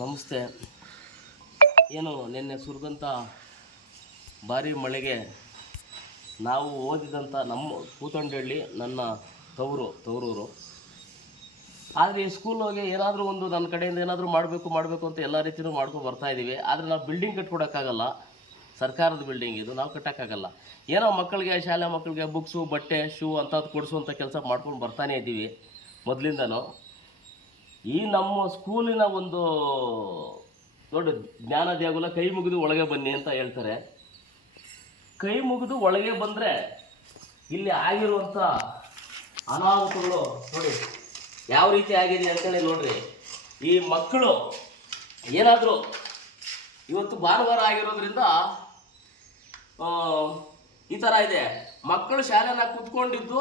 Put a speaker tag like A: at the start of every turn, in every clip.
A: ನಮಸ್ತೆ. ಏನು ನಿನ್ನೆ ಸುರಿದಂಥ ಭಾರಿ ಮಳೆಗೆ ನಾವು ಓದಿದಂಥ ನಮ್ಮ ಕೂತಂಡಹಳ್ಳಿ ನನ್ನ ತವರು, ತವರೂರು. ಆದರೆ ಈ ಸ್ಕೂಲ್ ಹೋಗಿ ಏನಾದರೂ ಒಂದು ನನ್ನ ಕಡೆಯಿಂದ ಏನಾದರೂ ಮಾಡಬೇಕು ಮಾಡಬೇಕು ಅಂತ ಎಲ್ಲ ರೀತಿಯೂ ಮಾಡ್ಕೊಂಡು ಬರ್ತಾ ಇದ್ದೀವಿ ಆದರೆ ನಾವು ಬಿಲ್ಡಿಂಗ್ ಕಟ್ಕೊಡೋಕ್ಕಾಗಲ್ಲ. ಸರ್ಕಾರದ ಬಿಲ್ಡಿಂಗ್ ಇದು, ನಾವು ಕಟ್ಟೋಕ್ಕಾಗಲ್ಲ. ಏನೋ ಮಕ್ಕಳಿಗೆ, ಶಾಲೆ ಮಕ್ಕಳಿಗೆ ಬುಕ್ಸು ಬಟ್ಟೆ ಶೂ ಅಂಥದ್ದು ಕೊಡಿಸುವಂಥ ಕೆಲಸ ಮಾಡ್ಕೊಂಡು ಬರ್ತಾನೆ ಇದ್ದೀವಿ ಮೊದಲಿಂದನೂ. ಈ ನಮ್ಮ ಸ್ಕೂಲಿನ ಒಂದು ನೋಡಿ ಜ್ಞಾನ ದೇಗುಲ ಕೈ ಮುಗಿದು ಒಳಗೆ ಬನ್ನಿ ಅಂತ ಹೇಳ್ತಾರೆ. ಕೈ ಮುಗಿದು ಒಳಗೆ ಬಂದರೆ ಇಲ್ಲಿ ಆಗಿರುವಂಥ ಅನಾಹುತಗಳು ನೋಡಿ, ಯಾವ ರೀತಿ ಆಗಿದೆ ಅಂತೇಳಿ ನೋಡ್ರಿ. ಈ ಮಕ್ಕಳು ಏನಾದರೂ ಇವತ್ತು ಭಾನುವಾರ ಆಗಿರೋದ್ರಿಂದ ಈ ಥರ ಇದೆ. ಮಕ್ಕಳು ಶಾಲೆನ ಕೂತ್ಕೊಂಡಿದ್ದು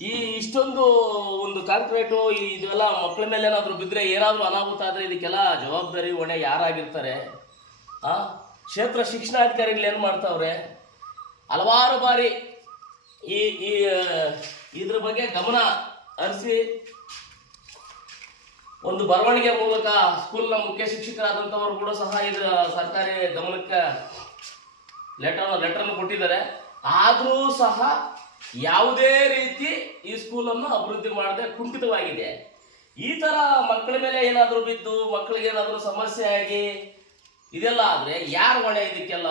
A: ಈ ಇಷ್ಟೊಂದು ಒಂದು ಕಾಂಕ್ರೀಟು ಇದೆಲ್ಲ ಮಕ್ಕಳ ಮೇಲೆ ಏನಾದರೂ ಬಿದ್ದರೆ ಏನಾದರೂ ಅನಾಹುತ ಆದರೆ ಇದಕ್ಕೆಲ್ಲ ಜವಾಬ್ದಾರಿ ಹೊಣೆ ಯಾರಾಗಿರ್ತಾರೆ? ಆ? ಕ್ಷೇತ್ರ ಶಿಕ್ಷಣಾಧಿಕಾರಿಗಳು ಏನು ಮಾಡ್ತಾವ್ರೆ? ಹಲವಾರು ಬಾರಿ ಈ ಈ, ಇದ್ರ ಬಗ್ಗೆ ಗಮನ ಹರಿಸಿ ಒಂದು ಬರವಣಿಗೆ ಮೂಲಕ ಸ್ಕೂಲ್ನ ಮುಖ್ಯ ಶಿಕ್ಷಕರಾದಂಥವರು ಕೂಡ ಸಹ ಇದರ ಸರ್ಕಾರಿ ಗಮನಕ್ಕೆ ಲೆಟರ್ ಲೆಟರ್ನ ಕೊಟ್ಟಿದ್ದಾರೆ. ಆದರೂ ಸಹ ಯಾವುದೇ ರೀತಿ ಈ ಸ್ಕೂಲನ್ನು ಅಭಿವೃದ್ಧಿ ಮಾಡದೆ ಕುಂಠಿತವಾಗಿದೆ. ಈ ಥರ ಮಕ್ಕಳ ಮೇಲೆ ಏನಾದರೂ ಬಿದ್ದು, ಮಕ್ಕಳಿಗೆ ಏನಾದರೂ ಸಮಸ್ಯೆ ಆಗಿ, ಇದೆಲ್ಲ ಆದರೆ ಯಾರು ಹೊಣೆ ಇದಕ್ಕೆಲ್ಲ?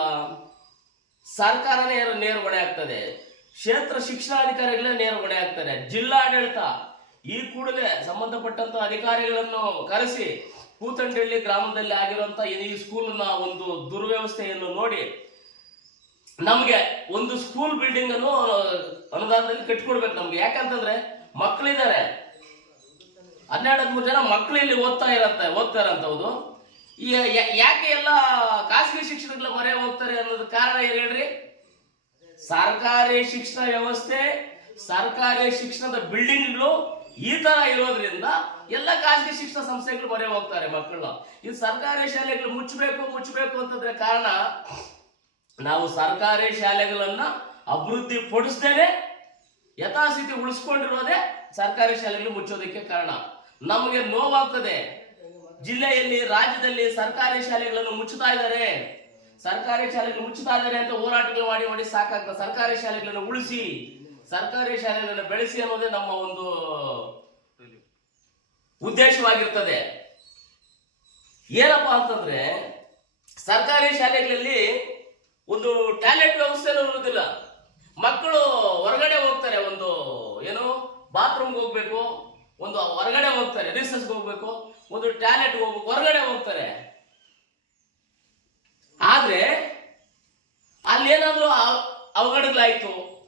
A: ಸರ್ಕಾರನೇ ನೇರ ಹೊಣೆ ಆಗ್ತದೆ? ಕ್ಷೇತ್ರ ಶಿಕ್ಷಣಾಧಿಕಾರಿಗಳೇ ನೇರ ಹೊಣೆ ಆಗ್ತಾರೆ ಜಿಲ್ಲಾಡಳಿತ ಈ ಕೂಡಲೇ ಸಂಬಂಧಪಟ್ಟಂತ ಅಧಿಕಾರಿಗಳನ್ನು ಕರೆಸಿ ಕೂತಂಡಳ್ಳಿ ಗ್ರಾಮದಲ್ಲಿ ಆಗಿರುವಂತ ಈ ಸ್ಕೂಲ್ನ ಒಂದು ದುರ್ವ್ಯವಸ್ಥೆಯನ್ನು ನೋಡಿ ನಮಗೆ ಒಂದು ಸ್ಕೂಲ್ ಬಿಲ್ಡಿಂಗ್ ಅನ್ನು ಅನುದಾನದಲ್ಲಿ ಕಟ್ಕೊಡ್ಬೇಕು ನಮ್ಗೆ. ಯಾಕಂತಂದ್ರೆ ಮಕ್ಕಳಿದ್ದಾರೆ ಹನ್ನೆರಡು, ಹದಿಮೂರು ಜನ ಮಕ್ಳು ಇಲ್ಲಿ ಓದ್ತಾ ಇರತ್ತೆ ಓದ್ತಾ ಇರೋಂಥವ್ರು ಈ ಯಾಕೆ ಎಲ್ಲ ಖಾಸಗಿ ಶಿಕ್ಷಣಗಳ ಮೊರೆ ಹೋಗ್ತಾರೆ ಅನ್ನೋದು ಕಾರಣ ಏನು ಹೇಳ್ರಿ. ಸರ್ಕಾರಿ ಶಿಕ್ಷಣ ವ್ಯವಸ್ಥೆ, ಸರ್ಕಾರಿ ಶಿಕ್ಷಣದ ಬಿಲ್ಡಿಂಗ್ಗಳು ಈ ತರ ಇರೋದ್ರಿಂದ ಎಲ್ಲ ಖಾಸಗಿ ಶಿಕ್ಷಣ ಸಂಸ್ಥೆಗಳು ಮೊರೆ ಹೋಗ್ತಾರೆ ಮಕ್ಕಳು. ಈ ಸರ್ಕಾರಿ ಶಾಲೆಗಳು ಮುಚ್ಚಬೇಕು ಮುಚ್ಚಬೇಕು ಅಂತಂದ್ರೆ ಕಾರಣ ನಾವು ಸರ್ಕಾರಿ ಶಾಲೆಗಳನ್ನು ಅಭಿವೃದ್ಧಿ ಪಡಿಸ್ದೇನೆ ಯಥಾಸ್ಥಿತಿ ಉಳಿಸ್ಕೊಂಡಿರೋದೇ ಸರ್ಕಾರಿ ಶಾಲೆಗಳು ಮುಚ್ಚೋದಕ್ಕೆ ಕಾರಣ. ನಮಗೆ ನೋವಾಗ್ತದೆ. ಜಿಲ್ಲೆಯಲ್ಲಿ, ರಾಜ್ಯದಲ್ಲಿ ಸರ್ಕಾರಿ ಶಾಲೆಗಳನ್ನು ಮುಚ್ಚುತ್ತಾ ಇದ್ದಾರೆ. ಸರ್ಕಾರಿ ಶಾಲೆಗಳು ಮುಚ್ಚುತ್ತಾ ಇದ್ದಾರೆ ಅಂತ ಹೋರಾಟಗಳು ಮಾಡಿ ಮಾಡಿ ಸಾಕಾಗ್ತದೆ. ಸರ್ಕಾರಿ ಶಾಲೆಗಳನ್ನು ಉಳಿಸಿ, ಸರ್ಕಾರಿ ಶಾಲೆಗಳನ್ನು ಬೆಳೆಸಿ ಅನ್ನೋದೇ ನಮ್ಮ ಒಂದು ಉದ್ದೇಶವಾಗಿರ್ತದೆ. ಏನಪ್ಪಾ ಅಂತಂದ್ರೆ ಸರ್ಕಾರಿ ಶಾಲೆಗಳಲ್ಲಿ ಒಂದು ಟ್ಯಾಲೆಂಟ್ ವ್ಯವಸ್ಥೆ ಇರುವುದಿಲ್ಲ. ಮಕ್ಕಳು ಹೊರಗಡೆ ಹೋಗ್ತಾರೆ, ಒಂದು ಏನು ಬಾತ್ರೂಮ್ಗೆ ಹೋಗ್ಬೇಕು, ಒಂದು ಹೊರಗಡೆ ಹೋಗ್ತಾರೆ ರಿಸರ್ಸ್ಗೆ ಹೋಗ್ಬೇಕು, ಒಂದು ಟ್ಯಾಲೆಂಟ್ ಹೋಗ್ಬೇಕು, ಹೊರಗಡೆ ಹೋಗ್ತಾರೆ. ಆದ್ರೆ ಅಲ್ಲೇನಾದ್ರೂ ಅವ- ಅವಘಡಗಳಾಯ್ತು,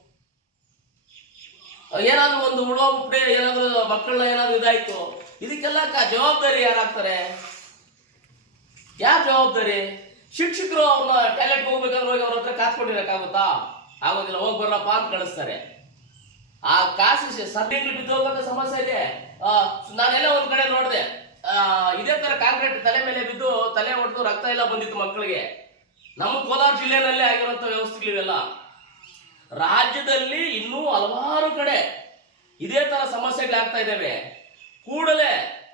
A: ಏನಾದ್ರೂ ಒಂದು ಹುಡುಗ ಹುಟ್ಟೆ, ಏನಾದ್ರೂ ಮಕ್ಕಳನ್ನ ಏನಾದ್ರೂ ಇದಾಯ್ತು, ಇದಕ್ಕೆಲ್ಲ ಜವಾಬ್ದಾರಿ ಯಾರಾಗ್ತಾರೆ? ಯಾರ ಜವಾಬ್ದಾರಿ? ಶಿಕ್ಷಕರು ಅವ್ರನ್ನ ಟ್ಯಾಲೆಂಟ್ ಹೋಗ್ಬೇಕಾದ್ರೆ ಹೋಗಿ ಅವ್ರ ಹತ್ರ ಕಾತ್ಕೊಂಡಿರಕ್ಕಾಗುತ್ತಾ ಆಗೋದಿಲ್ಲ, ಹೋಗಿ ಬರ್ರಪ್ಪ ಅಂತ ಕಳಿಸ್ತಾರೆ. ಆ ಕಾಸು ಸಬ್ಜೆಕ್ಟ್ ಬಿದ್ದು ಹೋಗುವಂತ ಸಮಸ್ಯೆ ಇದೆ. ನಾನೆಲ್ಲ ಒಂದ್ ಕಡೆ ನೋಡಿದೆ. ಇದೇ ತರ ಕಾಂಕ್ರೀಟ್ ತಲೆ ಮೇಲೆ ಬಿದ್ದು ತಲೆ ಹೊಡೆದು ರಕ್ತ ಎಲ್ಲ ಬಂದಿತ್ತು ಮಕ್ಕಳಿಗೆ. ನಮ್ಮ ಕೋಲಾರ ಜಿಲ್ಲೆನಲ್ಲೇ ಆಗಿರುವಂತ ವ್ಯವಸ್ಥೆಗಳಿವೆಲ್ಲ. ರಾಜ್ಯದಲ್ಲಿ ಇನ್ನೂ ಹಲವಾರು ಕಡೆ ಇದೇ ತರ ಸಮಸ್ಯೆಗಳಾಗ್ತಾ ಇದ್ದಾವೆ. ಕೂಡಲೇ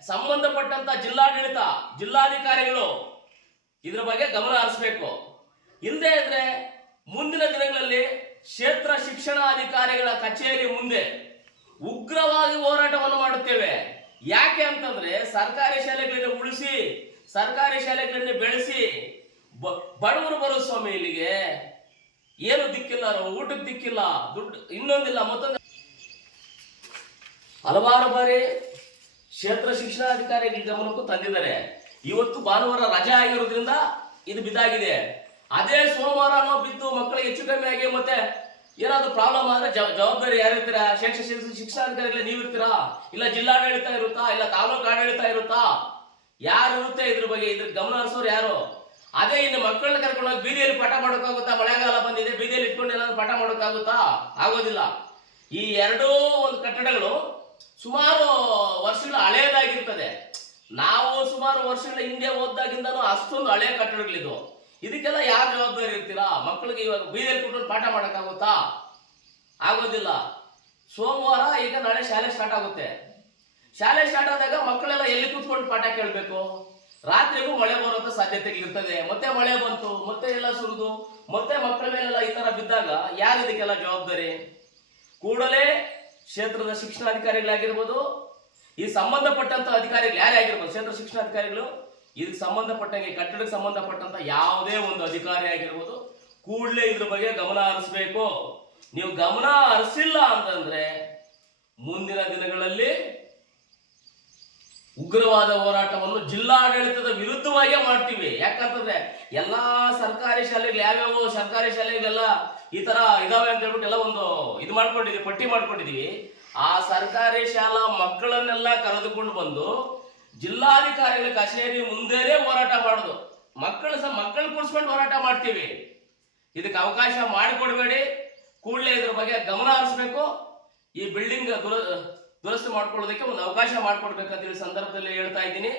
A: ಸಂಬಂಧಪಟ್ಟಂತ ಜಿಲ್ಲಾಡಳಿತ, ಜಿಲ್ಲಾಧಿಕಾರಿಗಳು ಇದ್ರ ಬಗ್ಗೆ ಗಮನ ಹರಿಸಬೇಕು. ಇಲ್ಲದೆ ಇದ್ರೆ ಮುಂದಿನ ದಿನಗಳಲ್ಲಿ ಕ್ಷೇತ್ರ ಶಿಕ್ಷಣಾಧಿಕಾರಿಗಳ ಕಚೇರಿ ಮುಂದೆ ಉಗ್ರವಾಗಿ ಹೋರಾಟವನ್ನು ಮಾಡುತ್ತೇವೆ. ಯಾಕೆ ಅಂತಂದ್ರೆ ಸರ್ಕಾರಿ ಶಾಲೆಗಳನ್ನು ಉಳಿಸಿ, ಸರ್ಕಾರಿ ಶಾಲೆಗಳನ್ನು ಬೆಳೆಸಿ ಬಡವರು ಬರೋ ಸ್ವಾಮಿ ಇಲ್ಲಿಗೆ ಏನು ದಿಕ್ಕಿಲ್ಲ, ಊಟಕ್ಕೆ ದಿಕ್ಕಿಲ್ಲ, ದುಡ್ಡು ಇನ್ನೊಂದಿಲ್ಲ, ಮತ್ತೊಂದು ಹಲವಾರು ಬಾರಿ ಕ್ಷೇತ್ರ ಶಿಕ್ಷಣಾಧಿಕಾರಿಗಳ ಗಮನಕ್ಕೂ ತಂದಿದ್ದಾರೆ. ಇವತ್ತು ಭಾನುವಾರ ರಜೆ ಆಗಿರೋದ್ರಿಂದ ಇದು ಬಿದ್ದಾಗಿದೆ. ಅದೇ ಸೋಮವಾರನೋ ಬಿದ್ದು ಮಕ್ಕಳಿಗೆ ಹೆಚ್ಚು ಕಮ್ಮಿ ಆಗಿ ಮತ್ತೆ ಏನಾದ್ರು ಪ್ರಾಬ್ಲಮ್ ಆದ್ರೆ ಜವ- ಜವಾಬ್ದಾರಿ ಯಾರಿರ್ತೀರಾ ಶಿಕ್ಷಣ ಶಿಕ್ಷಣಾಧಿಕಾರಿಗಳ ನೀವು ಇರ್ತೀರಾ? ಇಲ್ಲ ಜಿಲ್ಲಾಡಳಿತ ಇರುತ್ತಾ? ಇಲ್ಲ ತಾಲೂಕು ಆಡಳಿತ ಇರುತ್ತಾ? ಯಾರು ಇರುತ್ತೆ ಇದ್ರ ಬಗ್ಗೆ? ಇದ್ರ ಗಮನ ಹರಿಸೋರು ಯಾರು? ಅದೇ ಇನ್ನು ಮಕ್ಕಳನ್ನ ಕರ್ಕೊಂಡು ಹೋಗಿ ಬೀದಿಯಲ್ಲಿ ಪಾಠ ಮಾಡೋಕ್ಕಾಗುತ್ತಾ? ಮಳೆಗಾಲ ಬಂದಿದೆ, ಬೀದಿಯಲ್ಲಿ ಇಟ್ಕೊಂಡು ಏನಾದ್ರು ಪಾಠ ಮಾಡೋಕ್ಕಾಗುತ್ತಾ? ಆಗೋದಿಲ್ಲ. ಈ ಎರಡೂ ಒಂದು ಕಟ್ಟಡಗಳು ಸುಮಾರು ವರ್ಷಗಳ ಹಳೆಯದಾಗಿರ್ತದೆ ನಾವು ಸುಮಾರು ವರ್ಷಗಳ ಹಿಂದೆ ಓದ್ದಾಗಿಂದನೂ ಅಷ್ಟೊಂದು ಹಳೆ ಕಟ್ಟಡಗಳಿದು ಇದಕ್ಕೆಲ್ಲ ಯಾರು ಜವಾಬ್ದಾರಿ ಇರ್ತೀರಾ? ಮಕ್ಕಳಿಗೆ ಇವಾಗ ಬೀದಿಯಲ್ಲಿ ಕೂತ್ಕೊಂಡು ಪಾಠ ಮಾಡೋಕ್ಕಾಗುತ್ತಾ? ಆಗೋದಿಲ್ಲ. ಸೋಮವಾರ ಈಗ ನಾಳೆ ಶಾಲೆ ಸ್ಟಾರ್ಟ್ ಆಗುತ್ತೆ. ಶಾಲೆ ಸ್ಟಾರ್ಟ್ ಆದಾಗ ಮಕ್ಕಳೆಲ್ಲ ಎಲ್ಲಿ ಕೂತ್ಕೊಂಡು ಪಾಠ ಕೇಳಬೇಕು? ರಾತ್ರಿಗೂ ಮಳೆ ಬರುವಂತ ಸಾಧ್ಯತೆಗಳಿರ್ತದೆ ಮತ್ತೆ ಮಳೆ ಬಂತು, ಮತ್ತೆ ಎಲ್ಲ ಸುರಿದು, ಮತ್ತೆ ಮಕ್ಕಳ ಮೇಲೆಲ್ಲ ಈ ತರ ಬಿದ್ದಾಗ ಯಾರು ಇದಕ್ಕೆಲ್ಲ ಜವಾಬ್ದಾರಿ? ಕೂಡಲೇ ಕ್ಷೇತ್ರದ ಶಿಕ್ಷಣಾಧಿಕಾರಿಗಳಾಗಿರ್ಬೋದು ಈ ಸಂಬಂಧಪಟ್ಟಂತ ಅಧಿಕಾರಿಗಳು ಯಾರೇ ಆಗಿರ್ಬೋದು ಕ್ಷೇತ್ರ ಶಿಕ್ಷಣಾಧಿಕಾರಿಗಳು ಇದಕ್ಕೆ ಸಂಬಂಧಪಟ್ಟಂಗೆ, ಕಟ್ಟಡಕ್ಕೆ ಸಂಬಂಧಪಟ್ಟಂತ ಯಾವುದೇ ಒಂದು ಅಧಿಕಾರಿ ಆಗಿರ್ಬೋದು, ಕೂಡಲೇ ಇದ್ರ ಬಗ್ಗೆ ಗಮನ ಹರಿಸ್ಬೇಕು. ನೀವು ಗಮನ ಹರಿಸಿಲ್ಲ ಅಂತಂದ್ರೆ ಮುಂದಿನ ದಿನಗಳಲ್ಲಿ ಉಗ್ರವಾದ ಹೋರಾಟವನ್ನು ಜಿಲ್ಲಾಡಳಿತದ ವಿರುದ್ಧವಾಗೇ ಮಾಡ್ತೀವಿ. ಯಾಕಂತಂದ್ರೆ ಎಲ್ಲಾ ಸರ್ಕಾರಿ ಶಾಲೆಗಳು, ಯಾವ್ಯಾವ ಸರ್ಕಾರಿ ಶಾಲೆಗಳೆಲ್ಲ ಈ ತರ ಇದಾವೆ ಅಂತ ಹೇಳ್ಬಿಟ್ಟು ಎಲ್ಲ ಒಂದು ಇದು ಮಾಡ್ಕೊಂಡಿದೀವಿ, ಪಟ್ಟಿ ಮಾಡ್ಕೊಂಡಿದೀವಿ. ಆ ಸರ್ಕಾರಿ ಶಾಲಾ ಮಕ್ಕಳನ್ನೆಲ್ಲ ಕರೆದುಕೊಂಡು ಬಂದು ಜಿಲ್ಲಾಧಿಕಾರಿಗಳ ಕಚೇರಿ ಮುಂದೆನೇ ಹೋರಾಟ ಮಾಡುದು. ಮಕ್ಕಳ ಸಹ ಮಕ್ಕಳು ಕೂರಿಸ್ಕೊಂಡು ಹೋರಾಟ ಮಾಡ್ತೀವಿ. ಇದಕ್ಕೆ ಅವಕಾಶ ಮಾಡಿಕೊಡ್ಬೇಡಿ. ಕೂಡಲೇ ಇದ್ರ ಬಗ್ಗೆ ಗಮನ ಹರಿಸ್ಬೇಕು. ಈ ಬಿಲ್ಡಿಂಗ್ ದುರ, ದುರಸ್ತಿ ಮಾಡ್ಕೊಳ್ಳೋದಕ್ಕೆ ಒಂದು ಅವಕಾಶ ಮಾಡಿಕೊಡ್ಬೇಕಂತ ಈ ಸಂದರ್ಭದಲ್ಲಿ ಹೇಳ್ತಾ ಇದ್ದೀನಿ.